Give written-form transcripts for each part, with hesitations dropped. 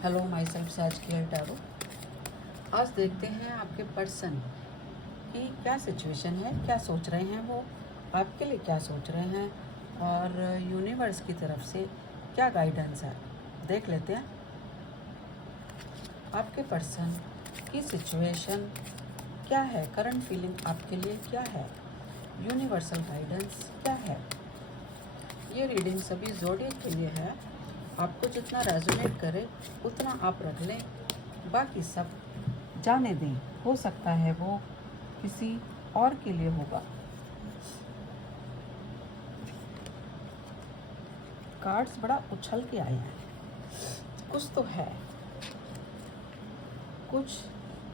Hello, my self साज की tarot. आज देखते हैं आपके पर्सन की क्या सिचुएशन है, क्या सोच रहे हैं वो, आपके लिए क्या सोच रहे हैं और यूनिवर्स की तरफ से क्या गाइडेंस है। देख लेते हैं आपके पर्सन की सिचुएशन क्या है, करंट फीलिंग आपके लिए क्या है, यूनिवर्सल गाइडेंस क्या है। ये रीडिंग सभी ज़ोडिएक के लिए है। आपको जितना रेजोनेट करे उतना आप रख लें, बाकी सब जाने दें। हो सकता है वो किसी और के लिए होगा। कार्ड्स बड़ा उछल के आए हैं। कुछ तो है, कुछ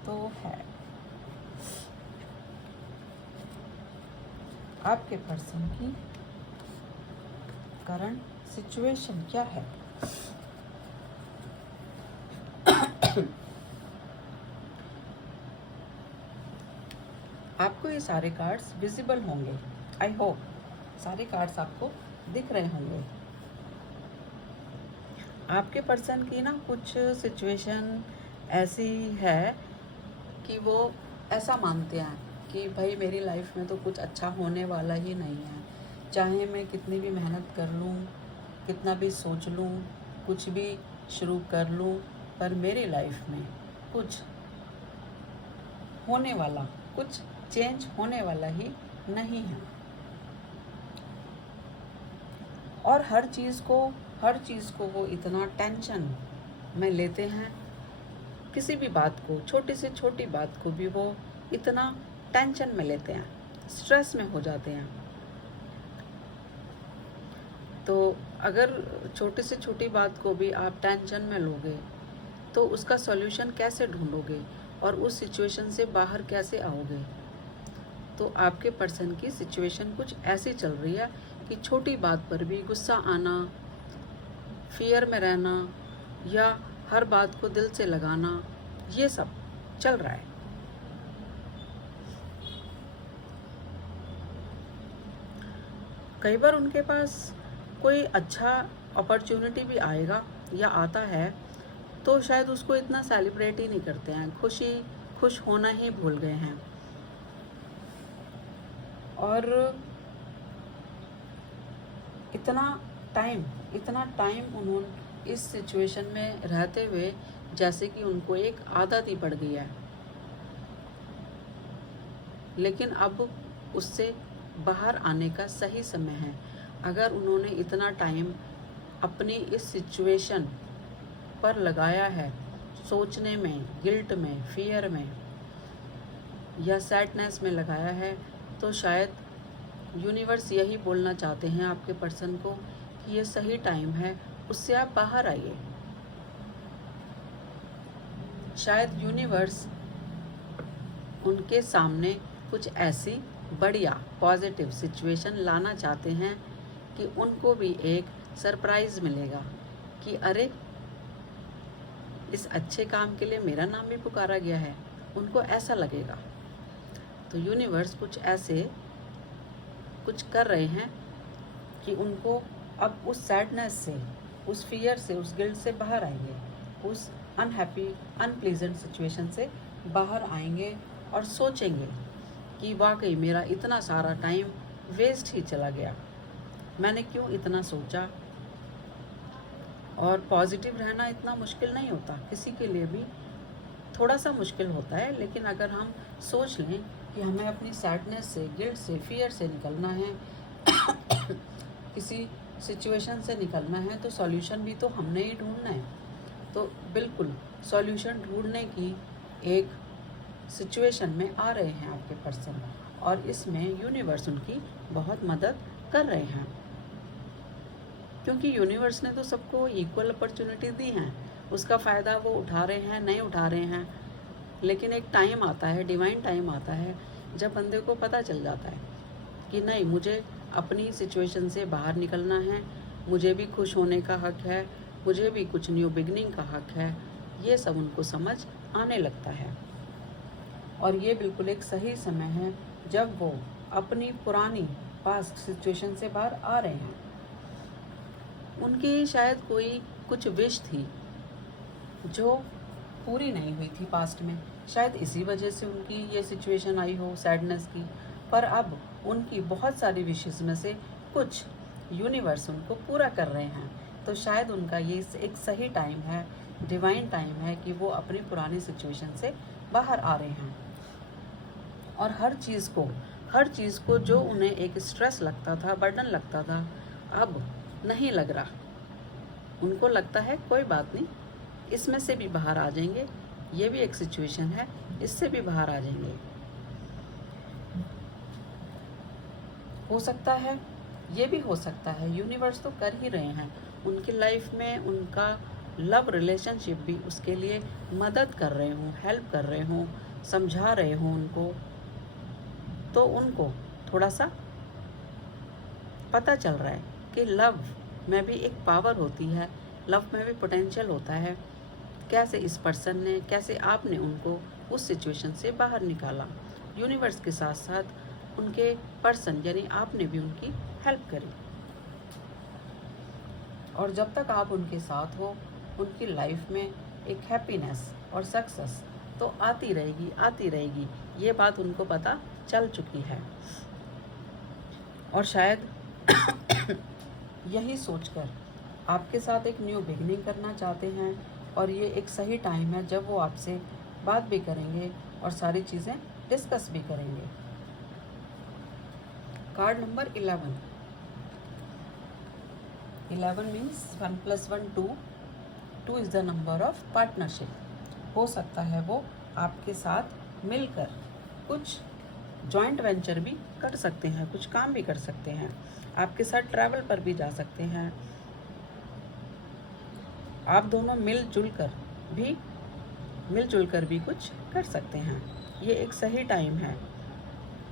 तो है। आपके पर्सन की करंट सिचुएशन क्या है। आपको ये सारे कार्ड्स विजिबल होंगे। आई होप सारे कार्ड्स आपको दिख रहे होंगे। आपके पर्सन की ना कुछ सिचुएशन ऐसी है कि वो ऐसा मानते हैं कि भाई मेरी लाइफ में तो कुछ अच्छा होने वाला ही नहीं है। चाहे मैं कितनी भी मेहनत कर लूँ, कितना भी सोच लूँ, कुछ भी शुरू कर लूँ, पर मेरी लाइफ में कुछ होने वाला, कुछ चेंज होने वाला ही नहीं है। और हर चीज़ को वो इतना टेंशन में लेते हैं। किसी भी बात को, छोटी से छोटी बात को भी वो इतना टेंशन में लेते हैं, स्ट्रेस में हो जाते हैं। तो अगर छोटी से छोटी बात को भी आप टेंशन में लोगे तो उसका सॉल्यूशन कैसे ढूंढोगे और उस सिचुएशन से बाहर कैसे आओगे। तो आपके पर्सन की सिचुएशन कुछ ऐसी चल रही है कि छोटी बात पर भी गुस्सा आना, फियर में रहना या हर बात को दिल से लगाना, ये सब चल रहा है। कई बार उनके पास कोई अच्छा अपॉर्चुनिटी भी आएगा या आता है तो शायद उसको इतना सेलिब्रेट ही नहीं करते हैं, खुश होना ही भूल गए हैं। और इतना टाइम उन्होंने इस सिचुएशन में रहते हुए जैसे कि उनको एक आदत ही पड़ गई है। लेकिन अब उससे बाहर आने का सही समय है। अगर उन्होंने इतना टाइम अपनी इस सिचुएशन पर लगाया है, सोचने में, गिल्ट में, फियर में या सैडनेस में लगाया है, तो शायद यूनिवर्स यही बोलना चाहते हैं आपके पर्सन को कि ये सही टाइम है, उससे आप बाहर आइए। शायद यूनिवर्स उनके सामने कुछ ऐसी बढ़िया पॉजिटिव सिचुएशन लाना चाहते हैं कि उनको भी एक सरप्राइज़ मिलेगा कि अरे इस अच्छे काम के लिए मेरा नाम भी पुकारा गया है। उनको ऐसा लगेगा। तो यूनिवर्स कुछ कर रहे हैं कि उनको अब उस सैडनेस से, उस फियर से, उस गिल्ट से बाहर आएंगे, उस अनहैप्पी, अनप्लीजेंट सिचुएशन से बाहर आएंगे और सोचेंगे कि वाकई मेरा इतना सारा टाइम वेस्ट ही चला गया, मैंने क्यों इतना सोचा। और पॉजिटिव रहना इतना मुश्किल नहीं होता, किसी के लिए भी थोड़ा सा मुश्किल होता है। लेकिन अगर हम सोच लें कि हमें अपनी सैडनेस से, गिल्ट से, फियर से निकलना है, किसी सिचुएशन से निकलना है, तो सॉल्यूशन भी तो हमने ही ढूंढना है। तो बिल्कुल सॉल्यूशन ढूंढने की एक सिचुएशन में आ रहे हैं आपके पर्सन, और इसमें यूनिवर्स उनकी बहुत मदद कर रहे हैं, क्योंकि यूनिवर्स ने तो सबको इक्वल अपॉर्चुनिटी दी हैं। उसका फ़ायदा वो उठा रहे हैं, नहीं उठा रहे हैं। लेकिन एक टाइम आता है, डिवाइन टाइम आता है, जब बंदे को पता चल जाता है कि नहीं, मुझे अपनी सिचुएशन से बाहर निकलना है, मुझे भी खुश होने का हक है, मुझे भी कुछ न्यू बिगनिंग का हक है। ये सब उनको समझ आने लगता है। और ये बिल्कुल एक सही समय है जब वो अपनी पुरानी पास्ट सिचुएशन से बाहर आ रहे हैं। उनकी शायद कोई कुछ विश थी जो पूरी नहीं हुई थी पास्ट में। शायद इसी वजह से उनकी ये सिचुएशन आई हो सैडनेस की। पर अब उनकी बहुत सारी विशेज़ में से कुछ यूनिवर्स उनको पूरा कर रहे हैं। तो शायद उनका ये एक सही टाइम है, डिवाइन टाइम है कि वो अपनी पुरानी सिचुएशन से बाहर आ रहे हैं। और हर चीज़ को जो उन्हें एक स्ट्रेस लगता था, बर्डन लगता था, अब नहीं लग रहा। उनको लगता है कोई बात नहीं, इसमें से भी बाहर आ जाएंगे, ये भी एक सिचुएशन है, इससे भी बाहर आ जाएंगे। हो सकता है, ये भी हो सकता है, यूनिवर्स तो कर ही रहे हैं उनकी लाइफ में, उनका लव रिलेशनशिप भी उसके लिए मदद कर रहे हों, हेल्प कर रहे हों, समझा रहे हों उनको। तो उनको थोड़ा सा पता चल रहा है कि लव में भी एक पावर होती है, लव में भी पोटेंशियल होता है। कैसे इस पर्सन ने, कैसे आपने उनको उस सिचुएशन से बाहर निकाला। यूनिवर्स के साथ साथ उनके पर्सन यानी आपने भी उनकी हेल्प करी। और जब तक आप उनके साथ हो, उनकी लाइफ में एक हैप्पीनेस और सक्सेस तो आती रहेगी। ये बात उनको पता चल चुकी है। और शायद यही सोचकर आपके साथ एक न्यू बिगनिंग करना चाहते हैं। और ये एक सही टाइम है जब वो आपसे बात भी करेंगे और सारी चीज़ें डिस्कस भी करेंगे। Card number 11 means 1 + 1 2। 2 is the number of partnership. हो सकता है वो आपके साथ मिलकर कुछ जॉइंट वेंचर भी कर सकते हैं, कुछ काम भी कर सकते हैं, आपके साथ ट्रैवल पर भी जा सकते हैं। आप दोनों मिलजुल कर भी कुछ कर सकते हैं। ये एक सही टाइम है।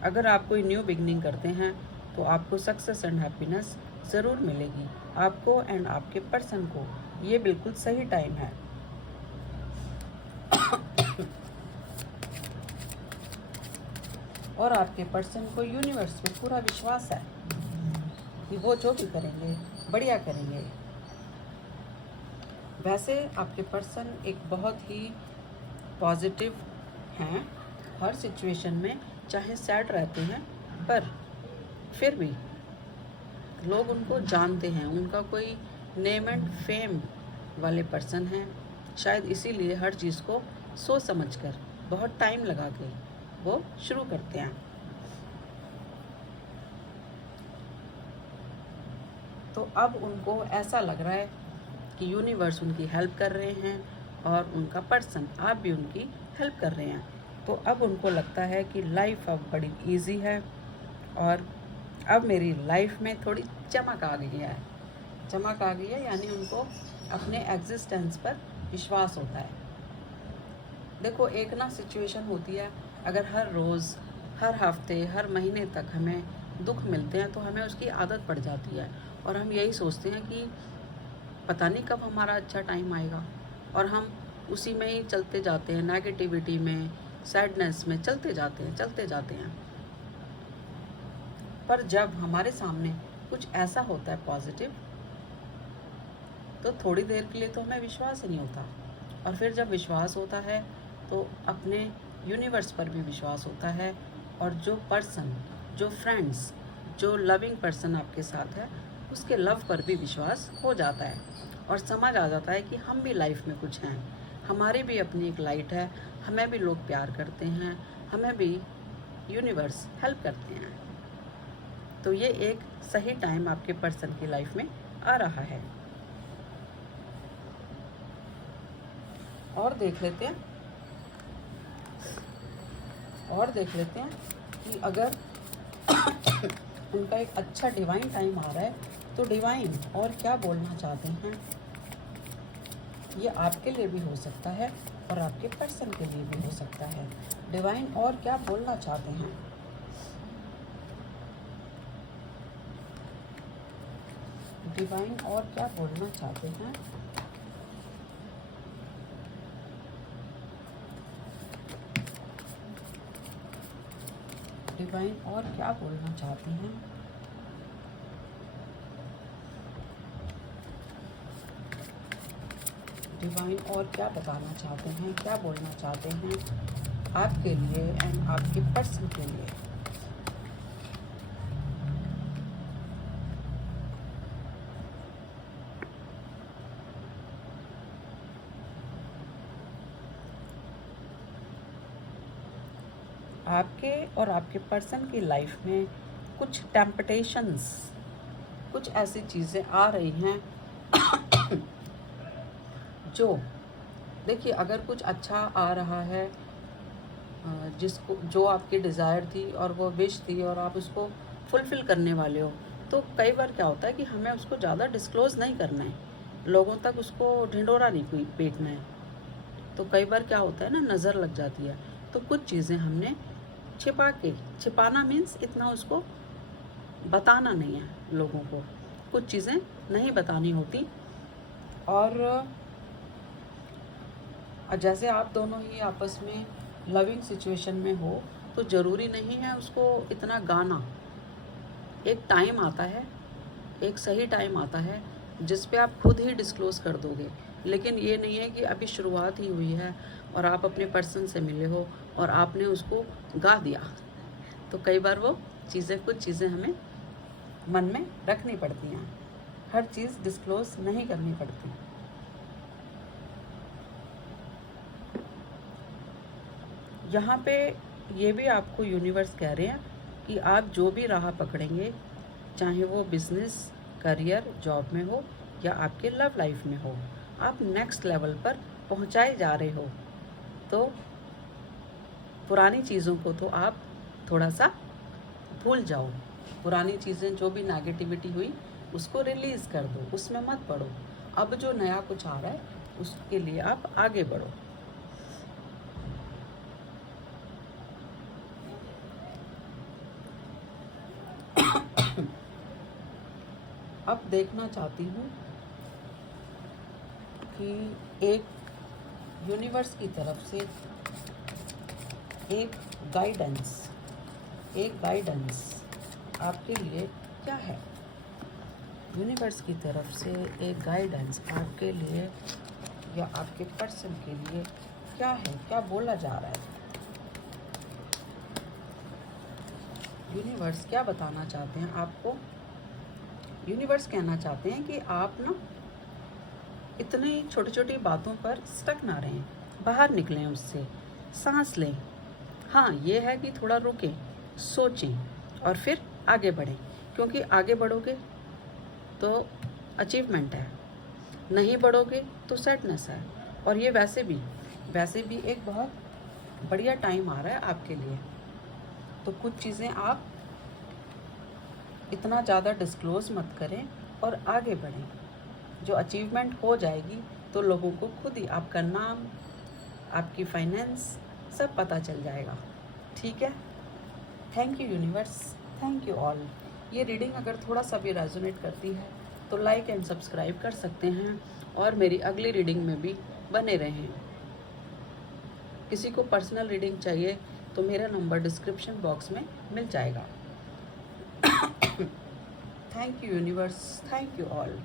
अगर आप कोई न्यू बिगनिंग करते हैं तो आपको सक्सेस एंड हैप्पीनेस ज़रूर मिलेगी, आपको एंड आपके पर्सन को। ये बिल्कुल सही टाइम है। और आपके पर्सन को यूनिवर्स पे पूरा विश्वास है कि वो जो भी करेंगे बढ़िया करेंगे। वैसे आपके पर्सन एक बहुत ही पॉजिटिव हैं, हर सिचुएशन में चाहे सैड रहते हैं पर फिर भी लोग उनको जानते हैं, उनका कोई नेम एंड फेम वाले पर्सन हैं। शायद इसीलिए हर चीज़ को सोच समझकर बहुत टाइम लगा के वो शुरू करते हैं। तो अब उनको ऐसा लग रहा है कि यूनिवर्स उनकी हेल्प कर रहे हैं और उनका पर्सन, आप भी उनकी हेल्प कर रहे हैं। तो अब उनको लगता है कि लाइफ अब बड़ी इजी है और अब मेरी लाइफ में थोड़ी चमक आ गई है। चमक आ गई है यानी उनको अपने एग्जिस्टेंस पर विश्वास होता है। देखो, एक ना सिचुएशन होती है, अगर हर रोज़, हर हफ्ते, हर महीने तक हमें दुख मिलते हैं तो हमें उसकी आदत पड़ जाती है और हम यही सोचते हैं कि पता नहीं कब हमारा अच्छा टाइम आएगा, और हम उसी में ही चलते जाते हैं, नेगेटिविटी में, सैडनेस में चलते जाते हैं। पर जब हमारे सामने कुछ ऐसा होता है पॉजिटिव, तो थोड़ी देर के लिए तो हमें विश्वास ही नहीं होता, और फिर जब विश्वास होता है तो अपने यूनिवर्स पर भी विश्वास होता है, और जो पर्सन, जो फ्रेंड्स, जो लविंग पर्सन आपके साथ है उसके लव पर भी विश्वास हो जाता है और समझ आ जाता है कि हम भी लाइफ में कुछ हैं, हमारी भी अपनी एक लाइट है, हमें भी लोग प्यार करते हैं, हमें भी यूनिवर्स हेल्प करते हैं। तो ये एक सही टाइम आपके पर्सन की लाइफ में आ रहा है। और देख लेते हैं कि अगर उनका एक अच्छा डिवाइन टाइम आ रहा है तो डिवाइन और क्या बोलना चाहते हैं। ये आपके लिए भी हो सकता है और आपके पर्सन के लिए भी हो सकता है। डिवाइन और क्या बोलना चाहते हैं। डिवाइन और क्या बोलना चाहते हैं। डिवाइन और क्या बोलना चाहते हैं। डिवाइन और क्या बताना चाहते हैं, क्या बोलना चाहते हैं आपके लिए एंड आपके पर्सन के लिए। आपके और आपके पर्सन की लाइफ में कुछ टेम्पटेशंस, कुछ ऐसी चीज़ें आ रही हैं जो देखिए, अगर कुछ अच्छा आ रहा है जिसको, जो आपकी डिज़ायर थी और वो विश थी और आप उसको फुलफ़िल करने वाले हो, तो कई बार क्या होता है कि हमें उसको ज़्यादा डिस्क्लोज़ नहीं करना है, लोगों तक उसको ढिंढोरा नहीं कोई पीटना है। तो कई बार क्या होता है ना, नज़र लग जाती है। तो कुछ चीज़ें हमने छिपाना मीन्स इतना उसको बताना नहीं है लोगों को, कुछ चीज़ें नहीं बतानी होती। और जैसे आप दोनों ही आपस में लविंग सिचुएशन में हो तो ज़रूरी नहीं है उसको इतना गाना। एक टाइम आता है, एक सही टाइम आता है जिस पे आप खुद ही डिस्क्लोज़ कर दोगे, लेकिन ये नहीं है कि अभी शुरुआत ही हुई है और आप अपने पर्सन से मिले हो और आपने उसको गा दिया। तो कई बार वो चीज़ें, कुछ चीज़ें हमें मन में रखनी पड़ती हैं, हर चीज़ डिस्क्लोज़ नहीं करनी पड़ती। यहाँ पे ये भी आपको यूनिवर्स कह रहे हैं कि आप जो भी राह पकड़ेंगे, चाहे वो बिज़नेस, करियर, जॉब में हो या आपके लव लाइफ में हो, आप नेक्स्ट लेवल पर पहुँचाए जा रहे हो। तो पुरानी चीज़ों को तो आप थोड़ा सा भूल जाओ, पुरानी चीज़ें जो भी नेगेटिविटी हुई उसको रिलीज़ कर दो, उसमें मत पड़ो। अब जो नया कुछ आ रहा है उसके लिए आप आगे बढ़ो। अब देखना चाहती हूँ कि एक यूनिवर्स की तरफ से एक गाइडेंस आपके लिए क्या है। यूनिवर्स की तरफ से एक गाइडेंस आपके लिए या आपके पर्सन के लिए क्या है, क्या बोला जा रहा है। यूनिवर्स क्या बताना चाहते हैं आपको। यूनिवर्स कहना चाहते हैं कि आप ना इतनी छोटी छोटी बातों पर स्टक ना रहें, बाहर निकलें उससे, सांस लें। हाँ, ये है कि थोड़ा रुकें, सोचें और फिर आगे बढ़ें, क्योंकि आगे बढ़ोगे तो अचीवमेंट है, नहीं बढ़ोगे तो सैडनेस है। और ये वैसे भी एक बहुत बढ़िया टाइम आ रहा है आपके लिए। तो कुछ चीज़ें आप इतना ज़्यादा डिस्क्लोज़ मत करें और आगे बढ़ें। जो अचीवमेंट हो जाएगी तो लोगों को खुद ही आपका नाम, आपकी फाइनेंस सब पता चल जाएगा। ठीक है। Thank you universe, thank you all. ये रीडिंग अगर थोड़ा सा भी रेजोनेट करती है तो लाइक एंड सब्सक्राइब कर सकते हैं और मेरी अगली रीडिंग में भी बने रहें। किसी को पर्सनल रीडिंग चाहिए तो मेरा नंबर डिस्क्रिप्शन बॉक्स में मिल जाएगा। Thank you universe, thank you all.